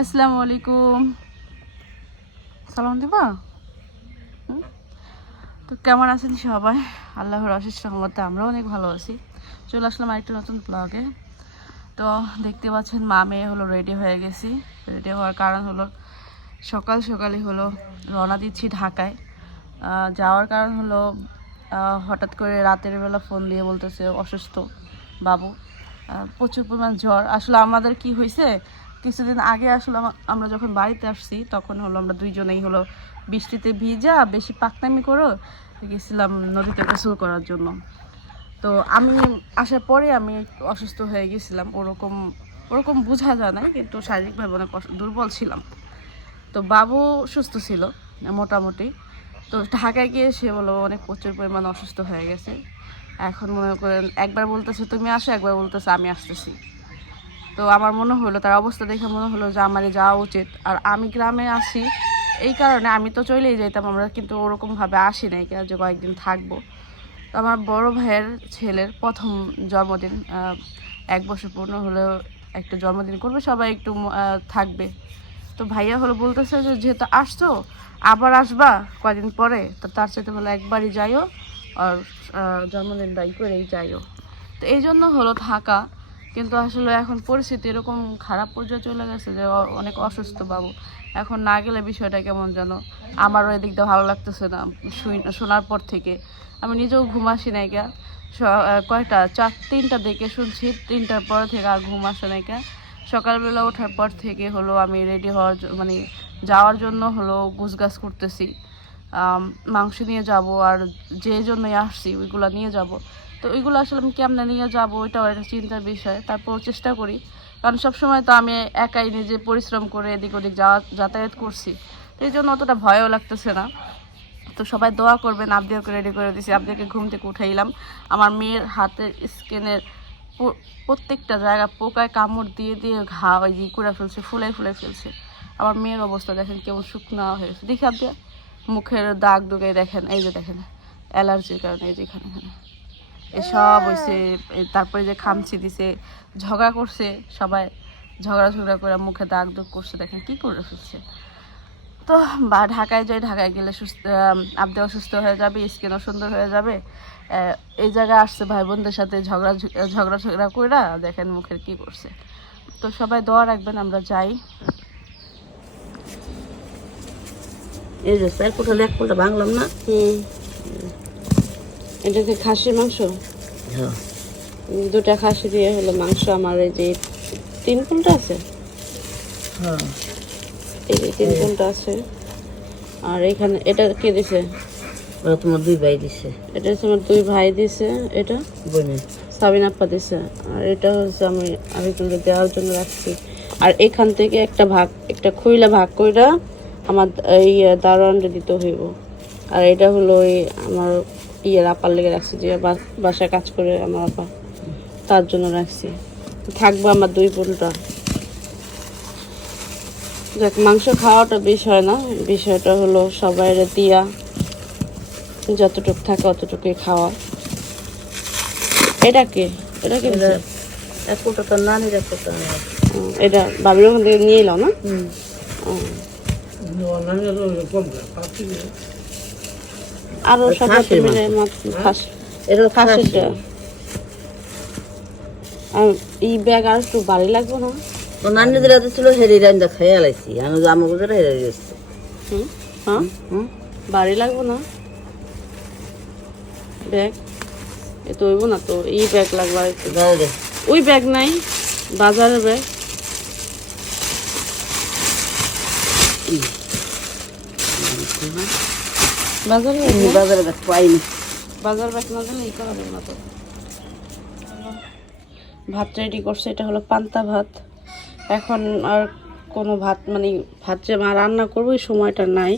আসসালামু আলাইকুম। সালাম দিবা? তো কেমন আছেন সবাই? আল্লাহর অশেষ রহমতে আমরাও অনেক ভালো আছি। চলে আসলাম আরেকটা নতুন ব্লগে তো দেখতে পাচ্ছেন মা মেয়ে হলো রেডি হয়ে গেছি। রেডি হওয়ার কারণ হলো সকাল সকালই হলো রওনা দিচ্ছি ঢাকায়। যাওয়ার কারণ হলো হঠাৎ করে রাতের বেলা ফোন দিয়ে বলতেছে অসুস্থ বাবু। প্রচুর পরিমাণ জ্বর। আসলে আমাদের কি হয়েছে কিছুদিন আগে আসলে আমা- আমরা যখন বাড়িতে আসছি, তখন হলো আমরা দুইজনেই হলো বৃষ্টিতে ভিজা, বেশি পাকনামি করো গেছিলাম নদীতে গোসল করার জন্য। তো আমি আসার পরে আমি অসুস্থ হয়ে গেছিলাম, ওরকম ওরকম বোঝা যায় না কিন্তু শারীরিকভাবে অনেক দুর্বল ছিলাম। তো বাবু সুস্থ ছিল, মোটামুটি। তো ঢাকায় গিয়ে সে বলো অনেক প্রচুর পরিমাণ অসুস্থ হয়ে গেছে। এখন মনে করেন, একবার বলতেছে, তুমি আসো, একবার বলতেছে, আমি আসতেছি। তো আমার মনে হলো তার অবস্থা দেখে মনে হলো যে আমারই যাওয়া উচিত। আর আমি গ্রামে আসি এই কারণে আমি তো চলেই যাইতাম আমরা কিন্তু ওরকমভাবে আসি নাই যে কয়েকদিন থাকব। তো আমার বড় ভাইয়ের ছেলের প্রথম জন্মদিন এক বছর পূর্ণ হলেও একটা জন্মদিন করবে সবাই একটু থাকবে। তো ভাইয়া হলো বলতেছে যে যেহেতু আসছো আবার আসবা কয়দিন পরে তো তার সাথে হলো একবারই যাইও আর আহ, জন্মদিনটা করেই যাইও। তো এই জন্য হলো থাকা। কিন্তু আসলে এখন পরিস্থিতি এরকম খারাপ পর্যায়ে চলে গেছে যে অনেক অসুস্থ বাবু। এখন না গেলে বিষয়টা কেমন যেন আমারও এদিক দিয়ে ভালো লাগতেছে না শোনার পর থেকে। আমি নিজেও ঘুম আসি নাই গা। কয়টা? চার, তিনটা দেখে শুনছি, তিনটার পর থেকে আর ঘুম আসে নাই গা। সকালবেলা ওঠার পর থেকে হলো আমি রেডি হওয়ার মানে যাওয়ার জন্য হলো গুছগাছ করতেছি। মাংস নিয়ে যাব আর যে জন্যই আসছি ওইগুলো নিয়ে যাব। তো ওইগুলো আসলে আমি কেমনে নিয়ে যাব ওইটাও একটা চিন্তার বিষয়। তারপর চেষ্টা করি। কারণ সবসময় তো আমি একাই নিজে পরিশ্রম করে এদিক ওদিক যাওয়া, যাতায়াত করছি। তো এই জন্য অতটা ভয়ও লাগতেছে না। তো সবাই দোয়া করবেন আবদিয়াকে রেডি করে দিয়েছি আবদিয়াকে ঘুম থেকে উঠাইলাম। আমার মেয়ের হাতের স্কিনের প্রত্যেকটা জায়গা পোকায় কামড় দিয়ে দিয়ে ঘা ওই যে করে ফেলছে, ফুলাই ফুলাই ফেলছে। আমার মেয়ের অবস্থা দেখেন কেমন শুকনা হয়ে গেছে। দেখি আবদিয়া মুখের দাগ দুগে দেখেন। এই যে দেখেন, অ্যালার্জির কারণে এই যে এখানে এখানে। এসব হয়েছে তারপরে যে খামচি দিছে ঝগড়া করছে সবাই ঝগড়া ঝগড়া করে মুখে দাগ দুগ করছে দেখেন কি করে ফেলছে তো বা ঢাকায় যাই ঢাকায় গেলে সুস্থ আবদে অসুস্থ হয়ে যাবে স্কিনও সুন্দর হয়ে যাবে। এই জায়গায় আসছে ভাই বোনদের সাথে ঝগড়া ঝগড়া ঝগড়া করে দেখেন মুখের কি করছে। তো সবাই দোয়া রাখবেন আমরা যাই। এই যে চার কোটা এক ভাঙলাম না? হুম। এটা কি খাসির মাংস? হ্যাঁ। দুটা খাসি দিয়ে হলো মাংস আমার এই যে তিন কুলটা আছে? হ্যাঁ। এই যে তিন কুলটা আছে। আর এখানে এটা কে দিছে? ওরা তোমার দুই ভাই দিছে। এটা হচ্ছে আমার দুই ভাই দিছে এটা? বোনে সাবিন আপা দিছে। আর এটা হচ্ছে আমি আরেকজনকে দেওয়ার জন্য রাখছি। আর এখান থেকে একটা ভাগ একটা খুইলা ভাগ কইরা আমার এই দারোয়ানটা দিতে হইব। আর এটা হলো ওই আমার ইয়ের আপার লেগে রাখছি যে বাসায় কাজ করে আমার আপা তার জন্য রাখছি থাকব আমার দুই বোনটা দেখ মাংস খাওয়াটা বিষয় না বিষয়টা হলো সবাই দিয়া যতটুকু থাকে অতটুকুই খাওয়া এটা কি এটা কি এটা এক কোটা তো এক কোটা এটা বাবির ওখান থেকে নিয়ে এলাম না হুম আরও সব মাংস। খাস। খাসিটা। খাসিটা এই ব্যাগ আর একটু বাড়ি লাগবে না। ও নানি দিলা তো ছিল হেরি রান্দা খেয়ে আলাইছি আমি আমার কোথায় হেরে গেছে হ্যাঁ? বাড়ি লাগবে না? ব্যাগ? এ তো হইব না তো। এই ব্যাগ লাগবে ওই ব্যাগ নাই। বাজারের ব্যাগ। বাজারে বাজারে গাছ পাইনি বাজার ব্যাগ না দিলে এই করা যাবে না তো। ভাত রেডি করছে এটা হলো পান্তা ভাত। এখন আর কোনো ভাত মানে ভাত যে মা রান্না করব এই সময়টা নাই।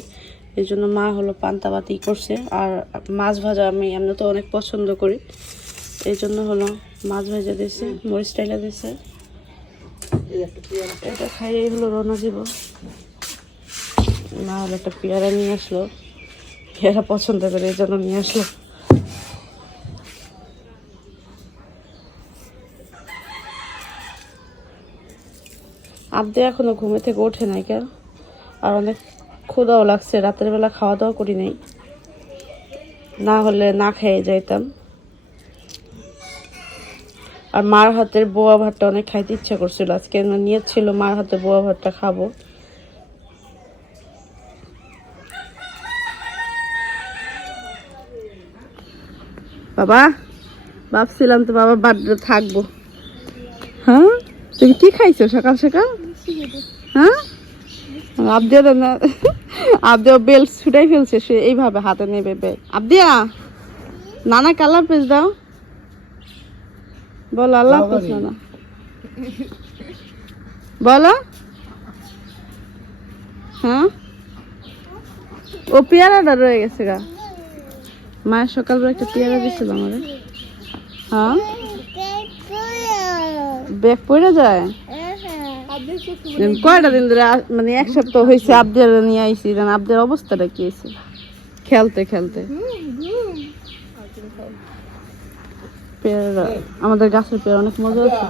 এই জন্য মা হলো পান্তা ভাত ই করছে। আর মাছ ভাজা আমি এমনি তো অনেক পছন্দ করি। এই জন্য হলো মাছ ভাজা দিয়েছে মরিচ টাইলা দিয়েছে। এটা খাইয়ে হলো রওনা দিব। মা হলো একটা পেয়ারা নিয়ে আসলো। পেয়ারা পছন্দ করে, এই জন্য নিয়ে আসলো। আব্দে এখনও ঘুমে থেকে ওঠে নাই কেন? আর অনেক ক্ষুদাও লাগছে, রাতের বেলা খাওয়া দাওয়া করি নাই। না হলে না খেয়ে যাইতাম। আর মার হাতের বোয়া ভাতটা অনেক খাইতে ইচ্ছা করছিল। আজকে নিয়ে ছিল মার হাতে বোয়া ভাতটা খাব। বাবা ভাবছিলাম তো বাবা বার্থডে থাকব। হ্যাঁ? তুমি কি খাইছো সকাল সকাল? হ্যাঁ? আবদিয়া না আবদিয়া বেল ছুটাই ফেলছে সে এইভাবে হাতে নেবে বেল আবদিয়া নানা কালার পেজ দাও। বলো আল্লাহ হাফেজ নানা। বলো। হ্যাঁ? ও পেয়ারাটা রয়ে গেছে গা। মায়ের সকালবেলা একটা পেয়ারা দিছিল আমাদের। হ্যাঁ? ব্যাগ পড়ে যায়? কয়টা দিন ধরে মানে এক সপ্তাহ হয়েছে আবদের নিয়ে আইসি জান আবদের অবস্থাটা কি হয়েছে খেলতে খেলতে। পেয়ারা আমাদের গাছের পেয়ারা অনেক মজা আছে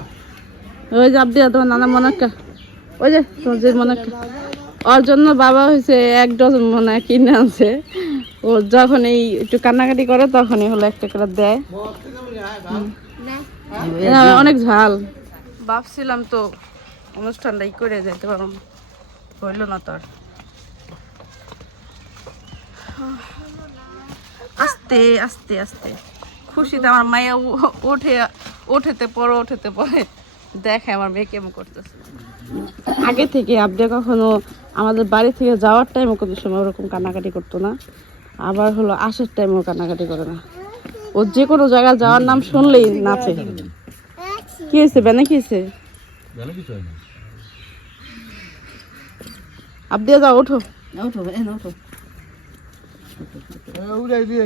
ওই যে আবদিয়া তোমার নানা মনাক্কা। ওই যে তোমার যে মনাক্কা। ওর জন্য বাবা হয়েছে এক ডজন মনে কিনে আনছে। ও যখন এই একটু কান্নাকাটি করে তখনই হলো একটা করে দেয়। অনেক ঝাল। ভাবছিলাম তো অনুষ্ঠানটাই করে যেতে পারলাম হইল না তো আর। আস্তে আস্তে আস্তে। খুশিতে আমার মায়া ওঠে ওঠেতে পরে ওঠেতে পরে দেখে আমার মেয়ে কেমন করতেছে। আগে থেকে আপনি কখনো আমাদের বাড়ি থেকে যাওয়ার টাইমও কোনো সময় ওরকম কান্নাকাটি করতো না? আবার হলো আসার টাইমও কান্নাকাটি করে না। ও যে কোনো জায়গায় যাওয়ার নাম শুনলেই নাচে। কি হয়েছে বেনে কি হয়েছে? আবদিয়া যাও ওঠো। ওঠো ওঠো। উড়াই দিয়ে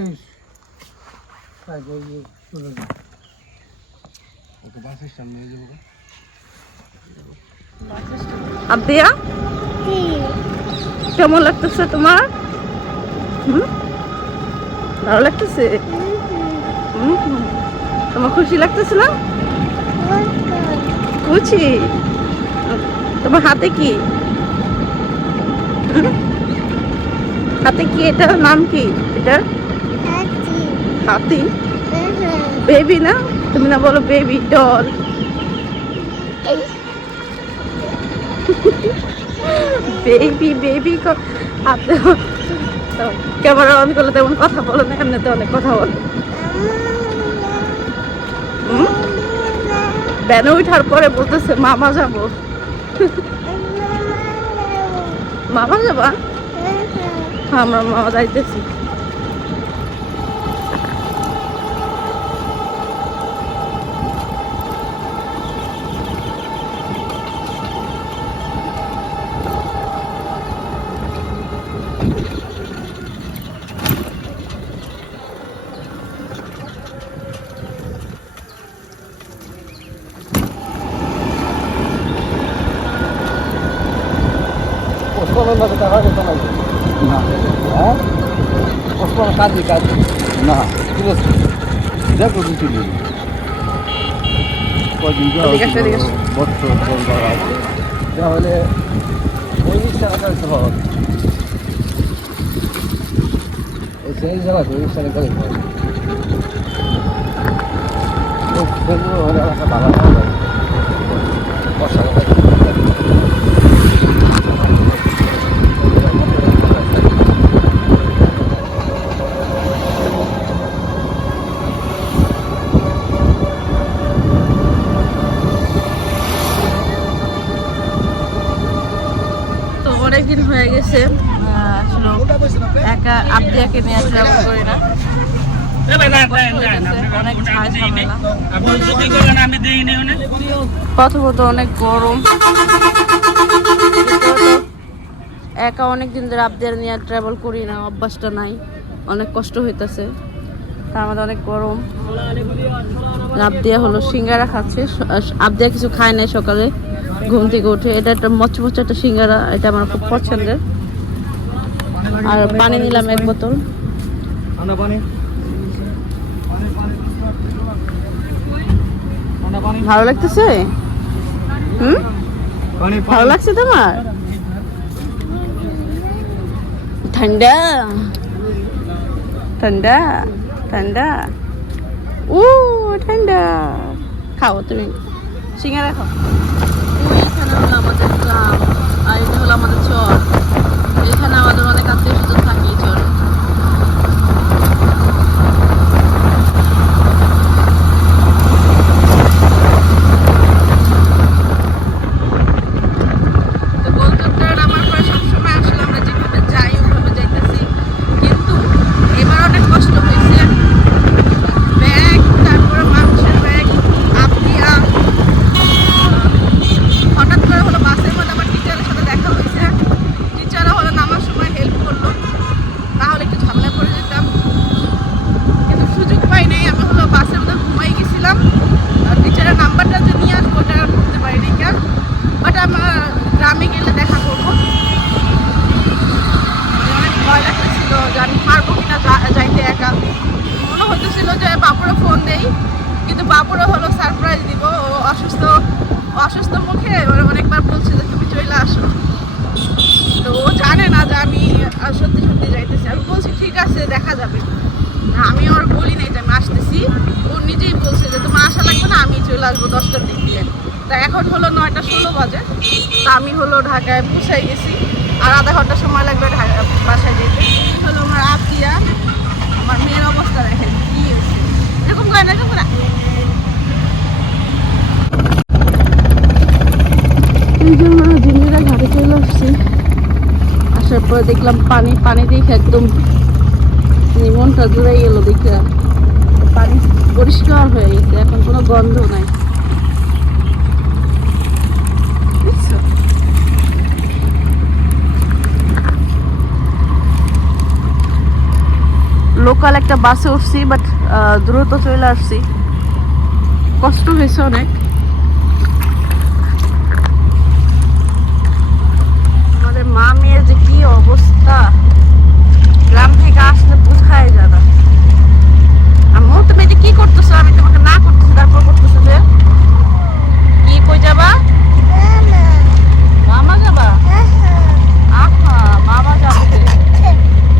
আবদিয়া? কেমন লাগতেছে তোমার? হুম? ভালো লাগতেছে। তোমার খুশি লাগতেছে না? খুশি? তোমার হাতে কি? হাতে কি? এটার নাম কি? এটার হাতি? বেবি না? তুমি না বলো baby, doll. Baby baby camera on করলে তেমন কথা বলো না, এমনিতে অনেক কথা বলো? ব্যানে উঠার পরে বলতেছে, মামা যাব। মামা যাবা? হ্যাঁ আমরা মামা যাইতেছি। মধ্যে টাকা লাগবে না। হ্যাঁ? ওসমান কাজে কাজে না। ঠিক আছে। দেখো কদিন আসো, এদিকে আসো। বছর তাহলে ওই রিক্সা কাছে পাওয়া ওই সেই জায়গা তো রিক্সা কাছে পাওয়া ও ফেলব হলে একটা ভালো ভালো হয়ে আহ, আসলে একা আবদিয়াকে নিয়ে আসলে করি না অনেক প্রথমত অনেক গরম একা অনেক দিন ধরে নিয়ে ট্রাভেল করি না অভ্যাসটা নাই অনেক কষ্ট হইতেছে তার মধ্যে অনেক গরম আবদিয়া হলো সিঙ্গারা খাচ্ছে আবদিয়া কিছু খায় না সকালে ঘুম থেকে উঠে এটা একটা মচমচে একটা সিঙ্গারা এটা আমার খুব পছন্দের আর পানি নিলাম এক বোতল। ঠান্ডা পানি। পানি পানি ঠান্ডা পানি। ভালো লাগতেছে? হুম? ভালো লাগছে তোমার? ঠান্ডা। ঠান্ডা ঠান্ডা। ও ঠান্ডা। খাও তুমি। সিঙ্গারা খাও। এখানে হলো আমাদের গ্রাম আর এটা হলো আমাদের চর। এখানে আমাদের অনেক আত্মীয় স্বজন থাকে এই চরে তো কলকাতার আমার পরে সবসময় আসলে আমরা যেভাবে যাই ওভাবে যাইতেছি কিন্তু এবার অনেক কষ্ট হয়েছে ব্যাগ তারপরে মানুষের ব্যাগ আপিয়া হঠাৎ করে হলো বাসের মধ্যে আমার টিচারের সাথে দেখা হয়েছে টিচারও হলো নামার সময় হেল্প করল তাহলে একটু ঝামেলা পড়ে যেতাম কিন্তু সুযোগ পাই নাই আমি হলো বাসের মধ্যে ঘুমাই গেছিলাম আর টিচারের নাম্বারটা যে নিয়ে আসব ওটা আর করতে পারি নাই কেন বাট আমার গ্রামে গেলে দেখা করব অনেক ভয় লাগতেছিল যে আমি পারব কিনা যা- যাইতে একা। মনে হতেছিল যে বাপুরে ফোন দেই, কিন্তু বাপুরে হলো সারপ্রাইজ দিব। ও অসুস্থ অসুস্থ মুখে ওরা অনেকবার বলছে যে তুমি চলে আসো। তো ও জানে না যে আমি সত্যি সত্যি যাইতেছি। আমি বলছি, ঠিক আছে, দেখা যাবে। না, আমি ওর বলি নাই যে আমি আসতেছি। ও নিজেই বলছে যে, তোমার আসা লাগবে না, আমি চলে আসব দশটার দিক দিয়ে। তা এখন হলো নয়টা ষোলো বাজে। তা আমি হলো ঢাকায় পৌঁছাই গেছি। আর আধা ঘণ্টা সময় লাগবে বাসায় যেতে। হলো আমার আপিয়া আমার মেয়ের অবস্থা দেখেন, কি এরকম করে না, এরকম ঘাটে চলে আসছি, আসার পরে দেখলাম পানি পানি দেখে একদম মানে মনটা জুড়ে গেল দেখে। পানি পরিষ্কার হয়ে গেছে, এখন কোনো গন্ধ নাই। লোকাল একটা বাসে উঠছি বাট দ্রুত চলে আসছি। কষ্ট হয়েছে অনেক। আমাদের মা মেয়ের যে কি অবস্থা। গ্রাম থেকে আসলে বোঝায় যায় না। আম্মু, তুমি এটা কি করতেছো আমি তোমাকে না করতেছি তারপর করতেছো যে কি কই যাবা মামা যাবা আহা মামা যাবে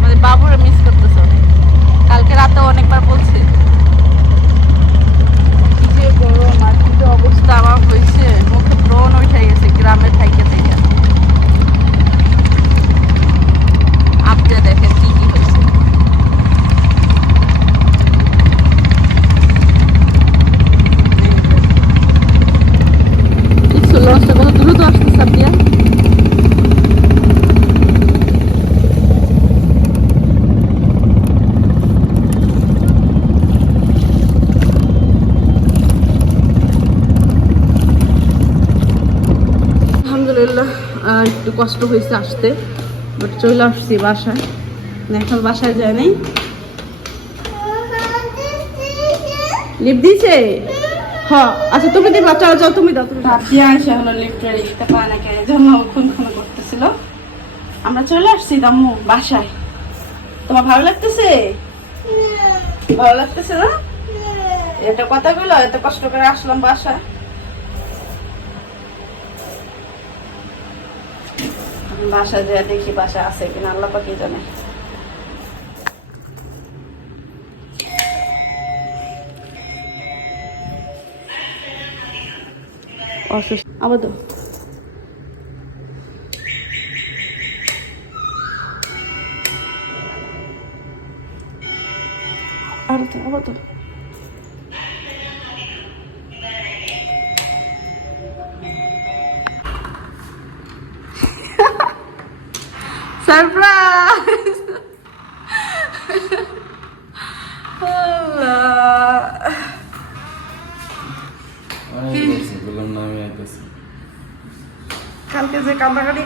মানে বাবুরে মিস করতেছো কালকে রাতে অনেকবার বলছি কি যে গরম আর কি যে অবস্থা আমার হয়েছে মুখে ব্রণ উঠে গেছে গ্রামে থাইকে থেকে আপনি দেখেন কি কি হয়েছে দেখছ লঞ্চটা কত দ্রুত আসতেছে আপনি আলহামদুলিল্লাহ আহ, একটু কষ্ট হয়েছে আসতে বাট চলে আসছি বাসায়। এখন বাসায় যায় নাই। লিপ দিছে হ আচ্ছা তুমি চলো তুমি দাও তুমি এসে হলো পায় না কে জন্য খুন খুন করতেছিল। আমরা চলে আসছি দাম্মু বাসায়। তোমার ভালো লাগতেছে? ভালো লাগতেছে না? এটা কথা বলো এত কষ্ট করে আসলাম বাসায়। বাসায় যে দেখি বাসা আছে কিনা আল্লাহ পাকি জানে। অসুস্থ। আবার আবার যে কান্দাকাটি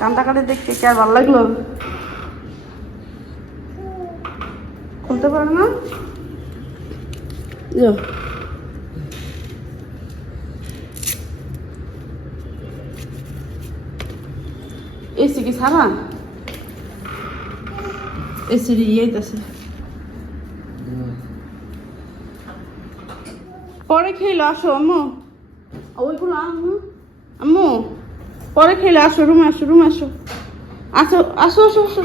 কান্দাকাটি দেখতে কি আর ভালো লাগল? খুলতে পারো না? এসি কি সারা? এসি ইয়েতেছে পরে খেলো আসো আম্মু ওইগুলো আম্মু আম্মু পরে খেলে আসো, রুমে আসো রুমে আসো। আসো আসো আসো আসো।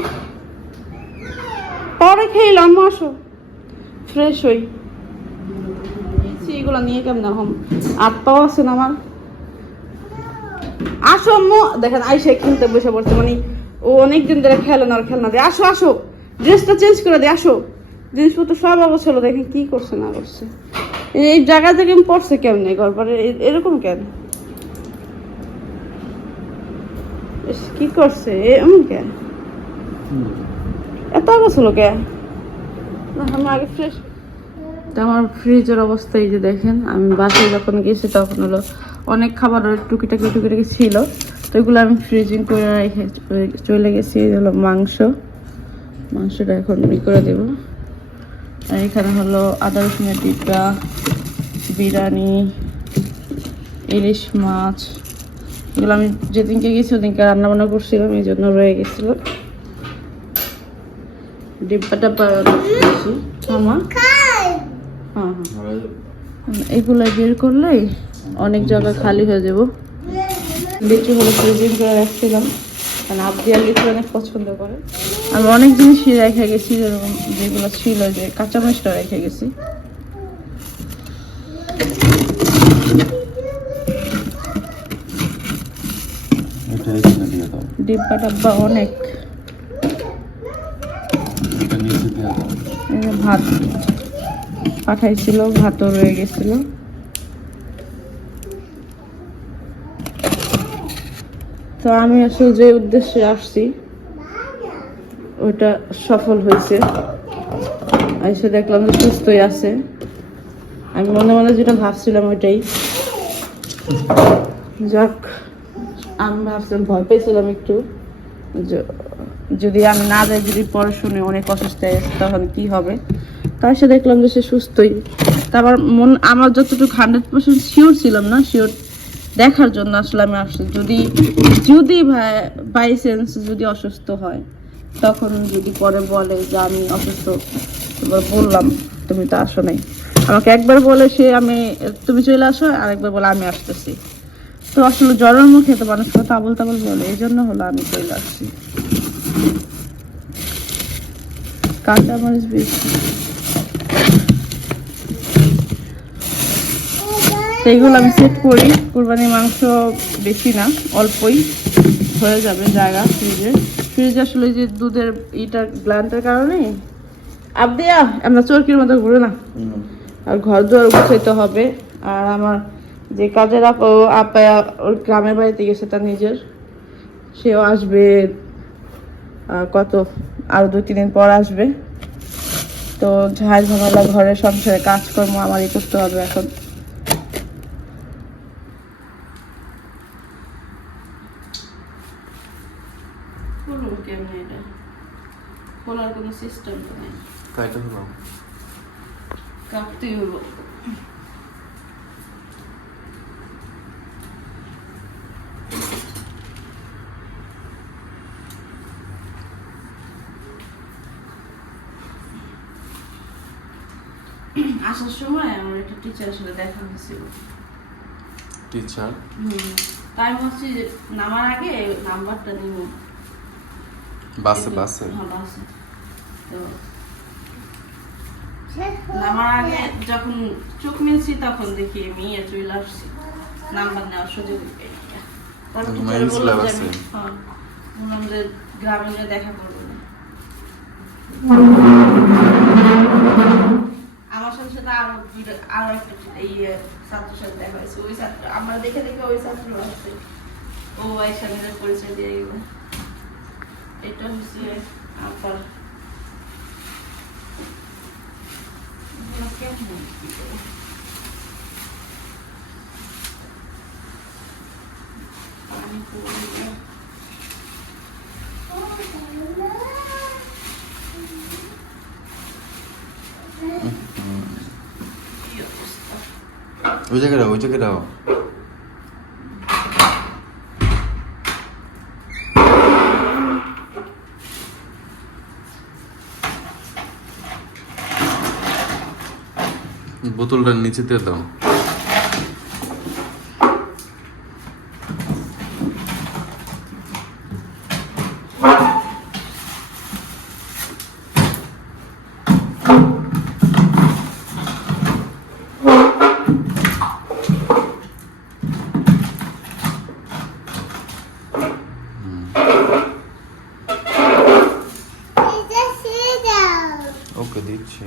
পরে খেলে আসো। ফ্রেশ হই। এগুলো নিয়ে কেমন হম? আট আছে না আমার? আসো আম্মু। দেখেন, আইসে খেলতে বসে পড়ছে মানে ও অনেকদিন ধরে খেলে না খেলনা দিয়ে আসো আসো। ড্রেসটা চেঞ্জ করে দিয়ে আসো। জিনিসপত্র সব অবস্থা দেখেন কি করছে, না করছে। এই জায়গা থেকে পড়ছে কেমনে? গড়বারে এরকম কেন? কি করছে? এমন কেন এত অবস্থা কে? না আমি আগে ফ্রেশ তো আমার ফ্রিজের অবস্থা এই যে দেখেন আমি বাসায় যখন গেছি তখন হলো অনেক খাবার ওর টুকিটাকি টুকিটাকি ছিল তো এগুলো আমি ফ্রিজিং করে রেখে চলে গেছি হলো মাংস। মাংসটা এখন ই করে দেব। আর এখানে হলো আদা রসুনের টিকা বিরিয়ানি ইলিশ মাছ। এগুলো আমি যেদিনকে গেছি ওদিনকে রান্না বান্না করছিলাম, এই জন্য রয়ে গেছিল। ডিব্বা টাব্বা আমার হ্যাঁ হ্যাঁ। এগুলো বের করলে অনেক জায়গা খালি হয়ে যাব। লিচু হলো ফ্রিজিং করে রাখছিলাম। কারণ আবদি আর লিচু অনেক পছন্দ করে। আমি অনেক জিনিসই রেখে গেছি, যেরকম যেগুলো ছিল যে কাঁচামরিচটা রেখে গেছি এটা ডিব্বা টাব্বা অনেক। ভাত পাঠাইছিল ভাতও রয়ে গেছিল। তো আমি আসলে যে উদ্দেশ্যে আসছি ওইটা সফল হয়েছে। এসে দেখলাম যে সুস্থই আছে। আমি মনে মনে যেটা ভাবছিলাম ওইটাই। যাক আমি ভাবছিলাম, ভয় পেয়েছিলাম একটু। যদি আমি না যাই, যদি পরে শুনে অনেক অসুস্থ তখন কি হবে? তার সাথে দেখলাম যে সে সুস্থই। তারপর মন, আমার যতটুকু হান্ড্রেড পার্সেন্ট শিওর ছিলাম না শিওর দেখার জন্য আসলে আমি আসছি। যদি যদি বাই চান্স যদি অসুস্থ হয়, তখন যদি পরে বলে যে আমি অসুস্থ, এবার বললাম, তুমি তো আসো নাই। আমাকে একবার বলে সে, আমি, তুমি চলে আসো। আর একবার বলে, আমি আসতেছি। তো আসলে জ্বরের মুখে তো মানুষ কথা আবল তাবল বলে এই জন্য হলো আমি চলে আসছি। কাঁচা মরিচ বেশি। তো এইগুলো আমি সেট করি কোরবানির মাংস বেশি না অল্পই হয়ে যাবে জায়গা ফ্রিজে। ফ্রিজে আসলে যে দুধের ইটার গ্ল্যান্ডের কারণে আবদিয়া আমরা চরকির মতো ঘুরে না। আর ঘর দুয়ার গুছাইতে হবে আর আমার যে কাজের আপ আপায়া ওর গ্রামের বাড়িতে গেছে তার নিজের। সেও আসবে কত আরও দুই তিন দিন পর আসবে। তো ঝাড় ঝামেলা ঘরের সংসারে কাজকর্ম আমারই করতে হবে এখন। খোলার কোনো সিস্টেম তো নেই। তাই তো হলো। কাটতেই হলো আসার সময় আমার একটা টিচারের সাথে দেখা হয়েছিল। টিচার তাই যে নামার আগে নাম্বারটা নিব। বাসে বাসে? হ্যাঁ, বাসে। তো নামার আগে যখন চোখ মিলছি তখন দেখি আমি ইয়ে চলে আসছি। নাম্বার নেওয়ার সুযোগ পেয়ে হ্যাঁ, বললাম যে গ্রামে দেখা করব। সাথে একটা এই ছাত্রের সাথে ওই ছাত্র, আমরা দেখে দেখে ওই ছাত্র আসছে ও সামনে পরিচয় এটা হচ্ছে এগুলো কেমন? পড়বে। ওই জায়গায় দাও ওই জায়গায় দাও। বোতলটা নিচে দিয়ে দাও। দিচ্ছি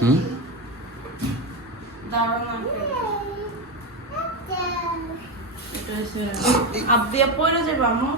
হুম আপ দিয়ে পড়ে যাবে আমো